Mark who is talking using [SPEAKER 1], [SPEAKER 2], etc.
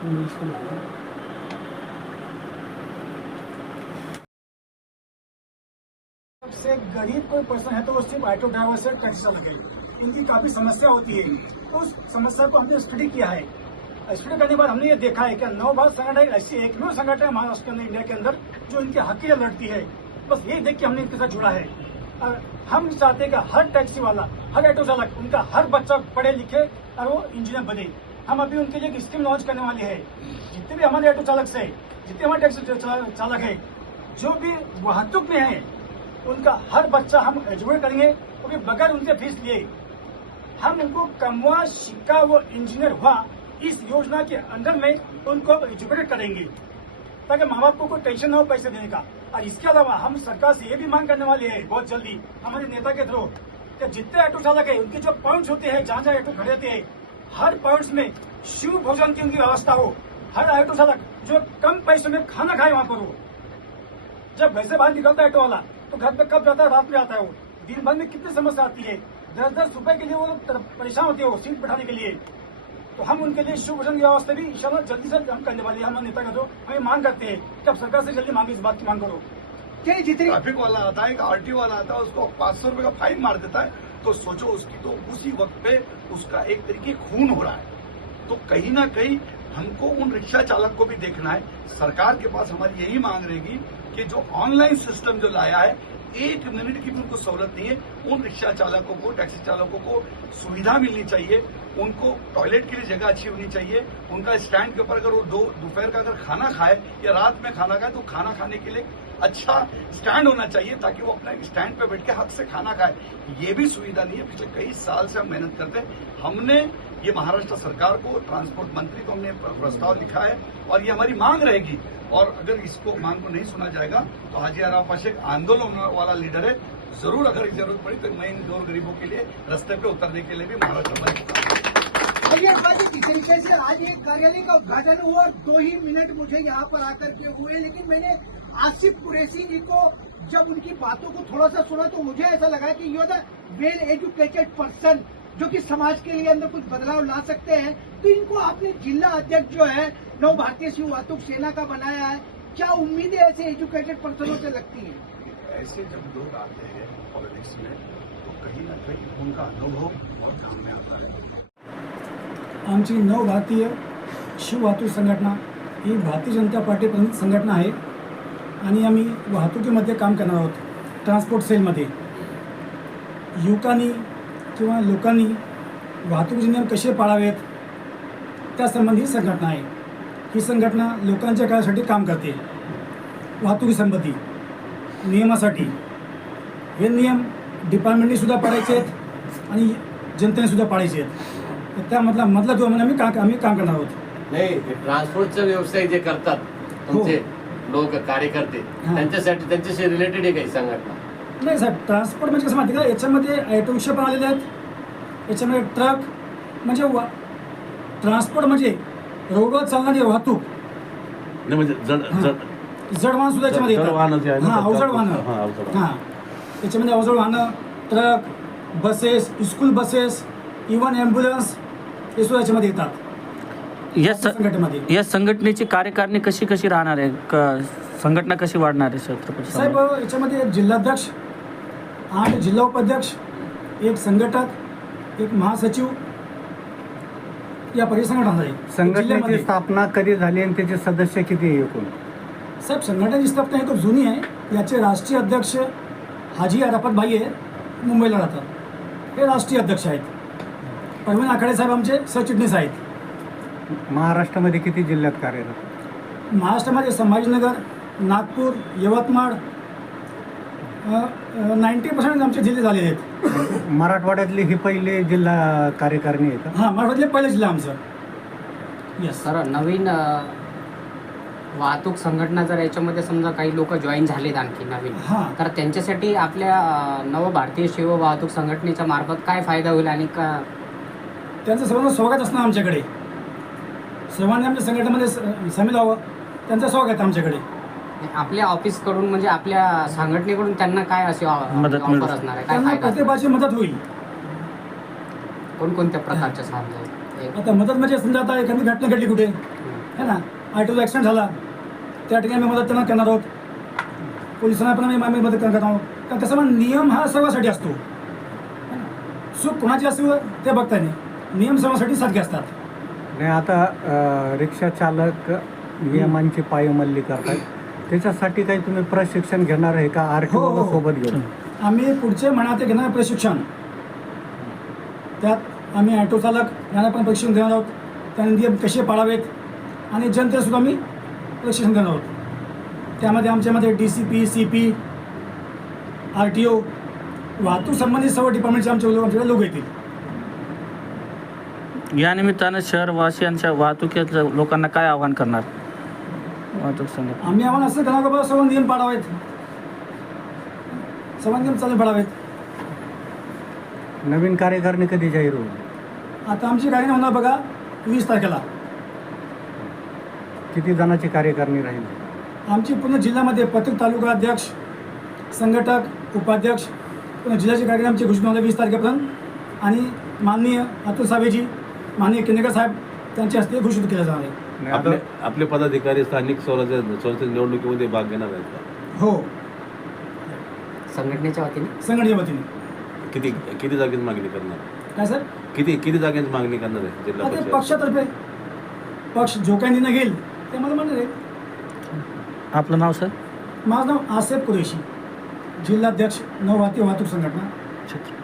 [SPEAKER 1] से गरीब कोई पर्सन है तो वो सिर्फ़ ऑटो ड्राइवर से टैक्सी चालक है इनकी काफ़ी समस्या होती है। तो उस समस्या को हमने स्टडी किया है। स्टडी करने के बाद हमने ये देखा है कि नौ भारत संगठन ऐसी एकमेव संगठन है महाराष्ट्र के अंदर इंडिया के अंदर, जो इनके हक के लिए लड़ती है। बस ये देख के हमने इनके साथ जुड़ा है। और हम चाहते हैं कि हर टैक्सी वाला, हर ऑटो चालक, उनका हर बच्चा पढ़े लिखे और वो इंजीनियर बने। हम अभी उनके लिए एक स्कीम लॉन्च करने वाले है। जितने भी हमारे ऑटो चालक से, जितने हमारे टैक्सी चालक है, जो भी वाहतुक में है, उनका हर बच्चा हम एजुकेट करेंगे भी बगैर उनके फ़ीस लिए। हम उनको कमवा शिक्का वो इंजीनियर हुआ, इस योजना के अंदर में उनको एजुकेट करेंगे। ताकि माँ बाप को कोई टेंशन ना हो पैसे देने का। और इसके अलावा हम सरकार से ये भी मांग करने वाले हैं, बहुत जल्दी, हमारे नेता के थ्रू, कि जितने ऑटो चालक है, उनके जो पॉइंट्स होते हैं, जहाँ जहाँ ऑटो खड़े होते हैं हर पॉइंट्स में शिव भोजन की उनकी व्यवस्था हो हर ऑटो चालक जो कम पैसे में खाना खाए वहाँ पर हो। जब घर से बाहर निकलता है ऑटो वाला तो घर पे कब जाता है रात में आता है वो। दिन भर में कितनी समस्या आती है। दस दस रुपए के लिए वो परेशान होते हैं वो सीट बैठाने के लिए। तो हम उनके लिए शिव भोजन की व्यवस्था भी इंशाल्लाह जल्दी से हम करने वाले हैं। हमारे नेता का जो हमें मांग करते हैं कि आप सरकार से जल्दी मांगे इस बात की मांग करो।
[SPEAKER 2] क्या जितनी
[SPEAKER 3] ट्रैफ़िक वाला आता है एक आरटीओ वाला आता है उसको पाँच सौ रुपए का फाइन मार देता है। तो सोचो उसकी तो उसी वक्त पे उसका एक तरीके खून हो रहा है। तो कहीं ना कहीं हमको उन रिक्शा चालक को भी देखना है। सरकार के पास हमारी यही मांग रहेगी कि जो ऑनलाइन सिस्टम जो लाया है, एक मिनट की भी उनको सहूलत नहीं है। उन रिक्शा चालकों को, टैक्सी चालकों को सुविधा मिलनी चाहिए। उनको टॉयलेट के लिए जगह अच्छी होनी चाहिए। उनका स्टैंड के ऊपर अगर वो दो, दोपहर का अगर खाना खाए या रात में खाना खाए तो खाना खाने के लिए अच्छा स्टैंड होना चाहिए ताकि वो अपना स्टैंड पे बैठ के हक से खाना खाए। ये भी सुविधा नहीं है। पिछले कई साल से हम मेहनत करते हमने ये महाराष्ट्र सरकार को ट्रांसपोर्ट मंत्री को हमने प्रस्ताव लिखा है और ये हमारी मांग रहेगी। और अगर इसको मांग को नहीं सुना जाएगा तो हाजी आराम पाशा एक आंदोलन वाला लीडर है। ज़रूर अगर ज़रूरत पड़ी तो मैं इन दो गरीबों के लिए रस्ते पे उतरने के लिए भी महाराष्ट्र
[SPEAKER 2] बात जिस तरीके से आज एक कार्यालय का उद्घाटन हुआ और दो ही मिनट मुझे यहाँ पर आकर के हुए, लेकिन मैंने आसिफ कुरैशी जी को जब उनकी बातों को थोड़ा सा सुना तो मुझे ऐसा लगा कि you the well educated person जो कि समाज के लिए अंदर कुछ बदलाव ला सकते हैं। तो इनको आपने जिला अध्यक्ष जो है, नव भारतीय शिव वाहतुक सेना का बनाया है। क्या उम्मीदें ऐसे एजुकेटेड पर्सनों से लगती हैं?
[SPEAKER 3] ऐसे जब लोग आते हैं पॉलिटिक्स में तो कहीं ना कहीं उनका अनुभव और काम में आता है।
[SPEAKER 1] आमची नव भारतीय शिव वाहतूक संघटना ही भारतीय जनता पार्टी प्रमुख संघटना आहे. आणि आम्ही वाहतुकीमध्ये काम करणार आहोत. ट्रान्सपोर्ट सेलमध्ये. युवकांनी किंवा लोकांनी वाहतुकीचे नियम कसे पाळावेत? त्यासंबंधी संघटना आहे. ही संघटना लोकांच्या काळासाठी काम करते. वाहतुकीसंबंधी नियमासाठी. हे नियम डिपार्टमेंटनेसुद्धा पाळायचे आहेत आणि जनतेनेसुद्धा पाळायचे आहेत. तर त्यामधला मधला जो आम्ही का आम्ही काम करणार आहोत.
[SPEAKER 4] नाही ट्रान्सपोर्टचा व्यवसाय जे करतात तुमचे लोक कार्यकर्ते
[SPEAKER 1] हा.
[SPEAKER 4] त्यांच्यासाठी त्यांच्याशी रिलेटेड आहे काही संघटना
[SPEAKER 1] नाही साहेब ट्रान्सपोर्ट म्हणजे कसं माहिती का? याच्यामध्ये ॲटो रिक्षा पण आलेले आहेत. याच्यामध्ये ट्रक म्हणजे वा ट्रान्सपोर्ट म्हणजे रोडवर चालणारी वाहतूक.
[SPEAKER 5] नाही म्हणजे जड
[SPEAKER 1] हा.
[SPEAKER 5] जड
[SPEAKER 1] जड वाहन सुद्धा याच्यामध्ये
[SPEAKER 5] जड वाहनं जे आहे
[SPEAKER 1] येतात
[SPEAKER 5] ना,
[SPEAKER 1] हां अवजड
[SPEAKER 5] हा,
[SPEAKER 1] वाहनं.
[SPEAKER 5] अवजड वाहनं.
[SPEAKER 1] हां. याच्यामध्ये अवजड वाहनं truck buses school buses even ambulance हे सुद्धा याच्यामध्ये येतात.
[SPEAKER 6] या स-
[SPEAKER 1] संघटनेमध्ये.
[SPEAKER 6] या संघटनेची कार्यकारिणी कशी कशी राहणार आहे? क- संघटना कशी वाढणार आहे छत्रपती
[SPEAKER 1] साहेब
[SPEAKER 6] संभाजी?
[SPEAKER 1] याच्यामध्ये एक जिल्हाध्यक्ष आठ जिल्हा उपाध्यक्ष एक संघटक एक महासचिव या परिसंघटना आहे
[SPEAKER 7] संघटनेची
[SPEAKER 1] जिल्ह्यामध्ये.
[SPEAKER 7] स्थापना कधी झाली आणि त्याचे सदस्य किती आहे एकूण?
[SPEAKER 1] साहेब संघटनेची स्थापना ही खूप जुनी आहे. याचे राष्ट्रीय अध्यक्ष हाजी अराफत भाई आहे मुंबईला राहतात. हे राष्ट्रीय अध्यक्ष आहेत. परवीन आखाडे साहेब आमचे सरचिटणीस आहेत
[SPEAKER 7] महाराष्ट्रामध्ये किती जिल्ह्यात कार्यरत?
[SPEAKER 1] महाराष्ट्रामध्ये संभाजीनगर नागपूर यवतमाळ नाईन्टी पर्सेंट आमचे जिल्हे झालेले आहेत.
[SPEAKER 7] मराठवाड्यातली ही पहिली जिल्हा कार्यकारिणी आहे का?
[SPEAKER 1] हां मराठवाड्यातले पहिले जिल्हा आमचं. येस
[SPEAKER 8] सर नवीन अ, वाहतूक संघटना जर याच्यामध्ये समजा काही लोक जॉईन झालेत आणखी नवीन
[SPEAKER 1] हां.
[SPEAKER 8] तर त्यांच्यासाठी आपल्या अ, नव भारतीय शिव वाहतूक संघटनेच्या मार्फत काय फायदा होईल आणि का
[SPEAKER 1] त्यांचं सर्वांचं स्वागत असणार आमच्याकडे. सर्वांनी आमच्या संघटनेमध्ये सामील व्हावं. त्यांचं स्वागत आहे आमच्याकडे.
[SPEAKER 8] आपल्या ऑफिसकडून म्हणजे आपल्या संघटनेकडून त्यांना काय असे
[SPEAKER 6] मदत मिळू
[SPEAKER 8] ऑफर असणार आहे? काय
[SPEAKER 1] त्यांना
[SPEAKER 8] फायदा? असणार?
[SPEAKER 1] प्रतिभाची मदत होईल.
[SPEAKER 8] कोणकोणत्या प्रकारच्या साधनं आहेत?
[SPEAKER 1] आता मदत म्हणजे समजा आता एखादी घटना घडली कुठे? है ना? ऑटोचा ॲक्सिडेंट झाला. त्या ठिकाणी आम्ही मदत त्यांना करणार आहोत. पोलिसांना पण आम्ही आम्ही मदत करणार आहोत. कारण तसं पण नियम हा सर्वासाठी असतो. है ना? चूक कोणाची असते ते बघता नाही. नियम सर्वासाठी सारखे असतात.
[SPEAKER 7] नाही आता अ, रिक्षा चालक नियमांची पायमल्ली करतात. त्याच्यासाठी काही तुम्ही प्रशिक्षण घेणार आहे का? आर टी
[SPEAKER 1] हो, हो, हो.
[SPEAKER 7] सोबत घेऊन?
[SPEAKER 1] आम्ही पुढचे म्हणा ते घेणार प्रशिक्षण. त्यात आम्ही ऑटो चालक यांना पण प्रशिक्षण देणार आहोत. त्यांनी नियम कसे पाळावेत? आणि जनतेला सुद्धा आम्ही प्रशिक्षण देणार आहोत. त्यामध्ये आमच्यामध्ये D C P C P R T O वाहतूक संबंधित सर्व डिपार्टमेंटचे आमचे लोक आमच्याकडे लोक येतील.
[SPEAKER 6] या निमित्तानं शहरवासियांच्या वाहतुकीतल्या लोकांना काय आव्हान करणार? वाहतूक संघटना
[SPEAKER 1] आम्ही आम्हाला असं करणार का बाबा सर्व नियम पाळावेत सर्व नियम चालू पाळावेत
[SPEAKER 7] नवीन कार्यकारिणी कधी जाहीर होईल?
[SPEAKER 1] आता आमची काही होणार बघा वीस तारखेला.
[SPEAKER 7] किती जणांची कार्यकारिणी राहील?
[SPEAKER 1] आमची पूर्ण जिल्ह्यामध्ये प्रत्येक तालुका अध्यक्ष संघटक उपाध्यक्ष पूर्ण जिल्ह्याचे कार्यक्रम आमची घोषणा होते वीस तारखेपर्यंत. आणि माननीय अतुल सावेजी माननीय केंद्रेकर साहेब त्यांच्या हस्ते घोषित केलं जाणार आहे.
[SPEAKER 5] आपले पदाधिकारी स्थानिक स्वराज्य स्वराज्य निवडणुकीमध्ये भाग घेणार आहेत का?
[SPEAKER 1] हो.
[SPEAKER 8] संघटनेच्या वतीने?
[SPEAKER 1] संघटनेच्या वतीने.
[SPEAKER 5] किती किती जागेची मागणी करणार?
[SPEAKER 1] काय सर?
[SPEAKER 5] किती किती जागेची मागणी करणार आहे जिल्हा
[SPEAKER 1] आता ते
[SPEAKER 5] परिषद?
[SPEAKER 1] पक्षातर्फे पक्ष जो काही निर्णय घेईल ते मला म्हणणार आहे.
[SPEAKER 6] आपलं नाव सर?
[SPEAKER 1] माझं नाव आसेफ कुरेशी जिल्हाध्यक्ष नवभारतीय वाहतूक संघटना.
[SPEAKER 6] छत्र